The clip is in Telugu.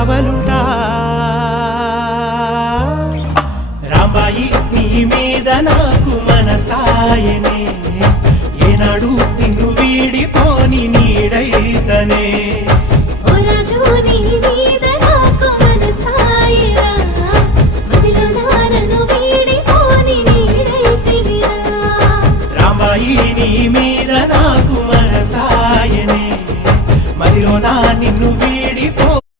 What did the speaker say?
కావలుంటా రాంబాయి నీ మీద నాకు మనసాయనే. ఏనాడు నిన్ను వీడిపోని నీడైతనే. మీద నాకు మనసాయనే. మదిలో నా నిన్ను వీడి